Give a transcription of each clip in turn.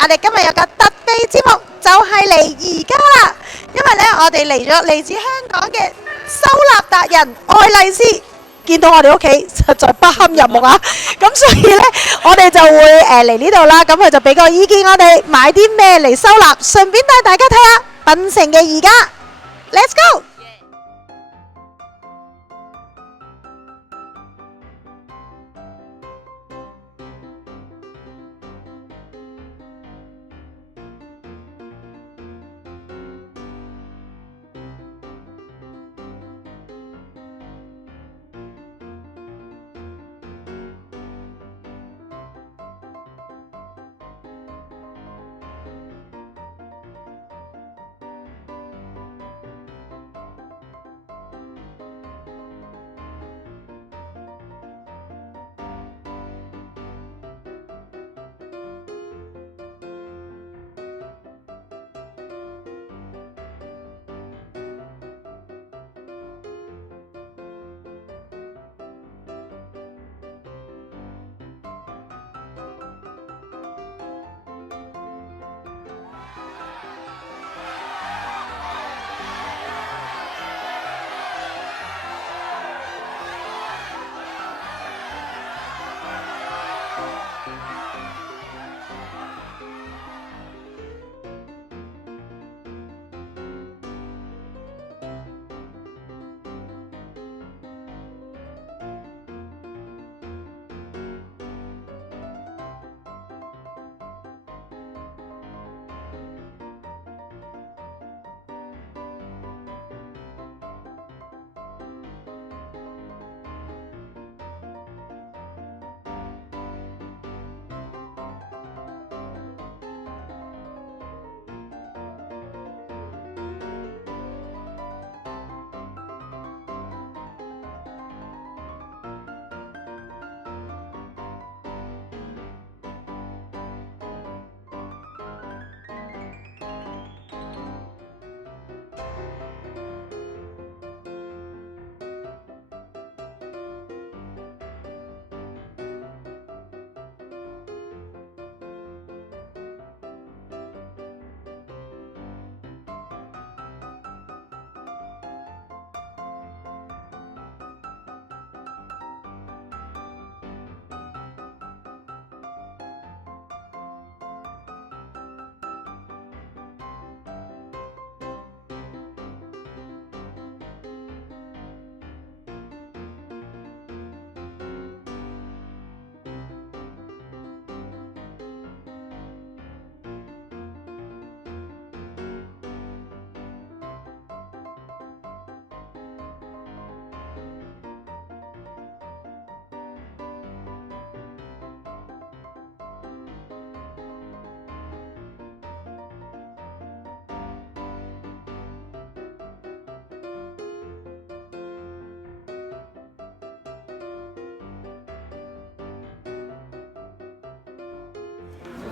我哋今日有個特備節目，就係嚟而家啦。因為呢，我哋嚟自香港嘅收納達人愛麗絲，見到我哋屋企實在不堪入目啊！咁所以呢，我哋就會嚟呢度啦。咁佢就俾個意見我哋買啲咩嚟收納，順便帶大家睇下檳城嘅而家。Let's go！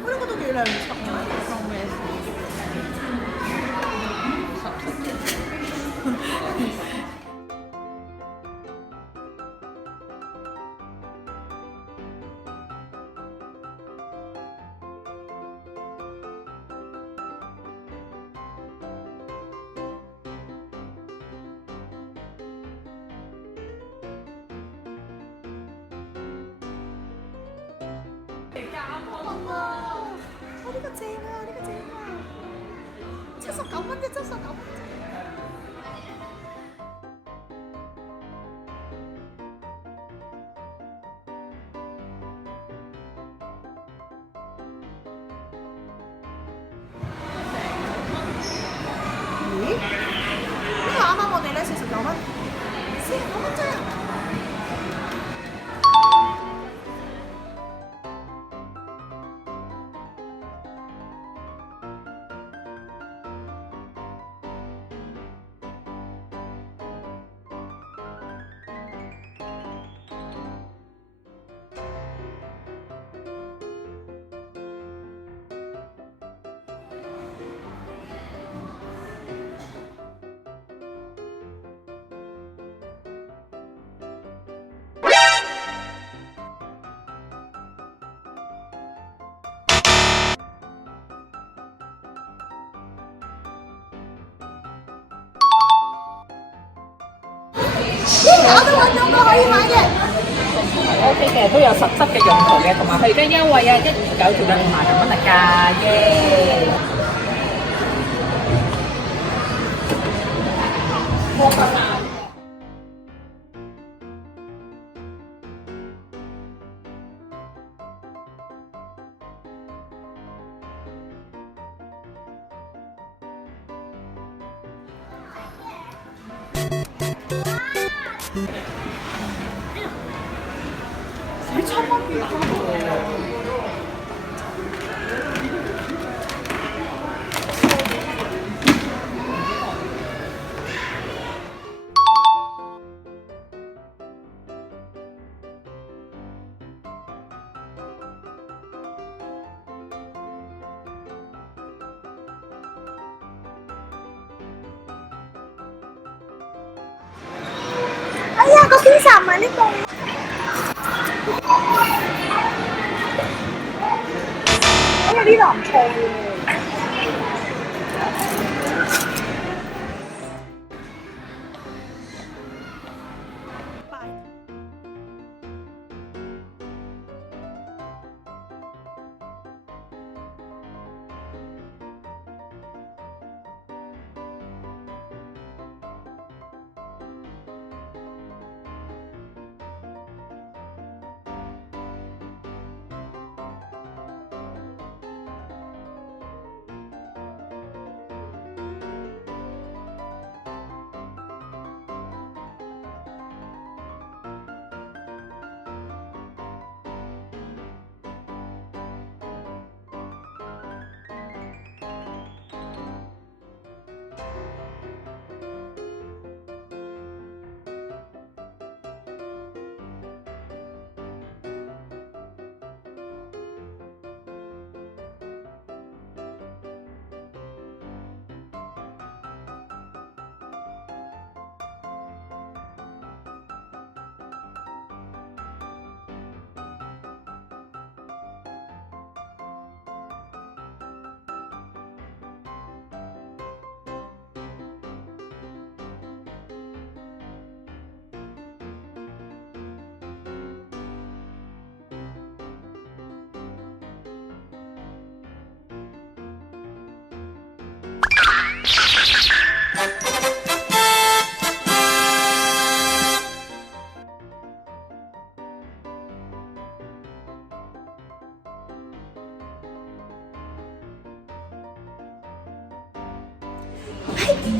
呢個都幾靚色啊！裝咩事？哇！呢個正啊，呢個正啊，79蚊啫，79蚊。咦？呢個啱啱我哋咧49蚊，49蚊啫。我都揾到個可以買嘅。OK 嘅，都有實質嘅用途嘅，同埋佢而家優惠啊，129條嘅50蚊嚟㗎，耶！哎呀，個 pizza 唔係呢個。哎呀，呢度唔錯喎。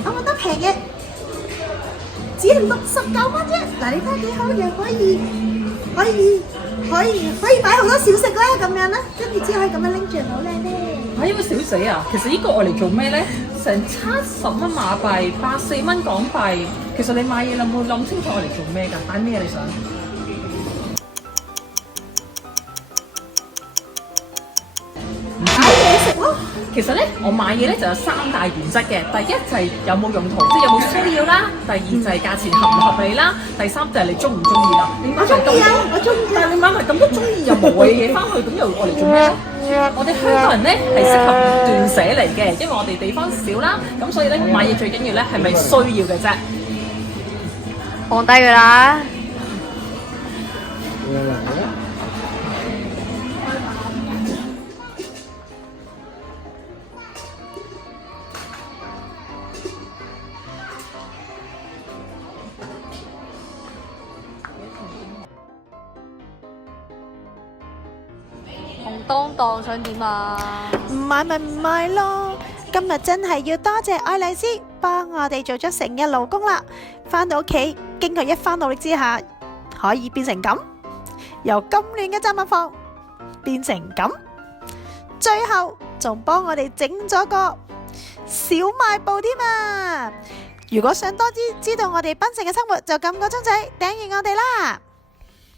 我覺得平嘅，只係69蚊啫。嗱，你睇下幾好，又可以擺好多小食啦，咁樣啦，跟住之後可以咁樣拎住，好靚咧。因為少死啊！其實呢個我嚟做咩咧？成70蚊馬幣，84蚊港幣。其實你買嘢有冇諗清楚我嚟做咩㗎？買咩你想？買嘢食咯。其實咧，我買嘢咧就有3大原則嘅。第一就係有冇用途，即係有冇需要啦；第二就係價錢合唔合理啦；第三就係你中唔中意啦。我中意啊，我中意。但係你買埋咁多中意又無謂嘅嘢翻去，咁又我嚟做咩咧？我哋香港人咧係適合斷捨離嘅，因為我哋地方少啦，咁所以咧買嘢最緊要咧係咪需要嘅啫。放低佢啦。紅當當想點啊？唔買咪唔買咯。今日真係要多謝愛麗絲幫我哋做咗成日勞工啦。返到屋企，經過一番努力之下，可以變成咁，由咁亂嘅雜物房變成咁，最後仲幫我哋整咗個小賣部添啊！如果想多啲知道我哋檳城嘅生活，就撳個鐘仔訂閱我哋啦。